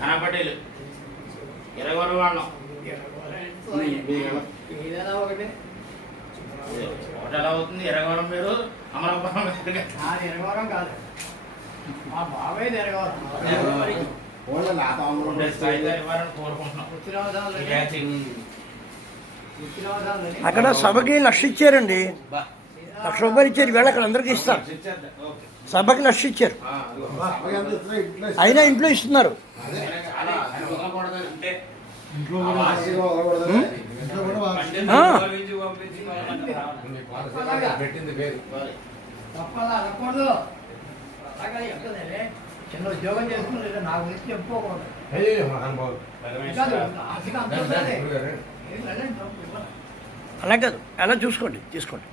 ఘనపటేలు ఇరవరు వాళ్ళం ఒకటి ఎలా అవుతుంది ఇరగవరం మీరు అమలాపురం ఇరగవరం కాదు మా బాబాయ్ ఇరగవరం అక్కడ సభకి 1,00,000 ఇచ్చారండి. 1,00,000 రూపాయలు ఇచ్చారు. వీళ్ళు అక్కడ అందరికి ఇస్తారు. సభకి 1,00,000 ఇచ్చారు. అయినా ఇంట్లో ఇస్తున్నారు. చిన్న ఉద్యోగం చేసుకుంటే నా గురించి చెప్పుకోకూడదు. అలా కాదు, అలా చూసుకోండి, తీసుకోండి.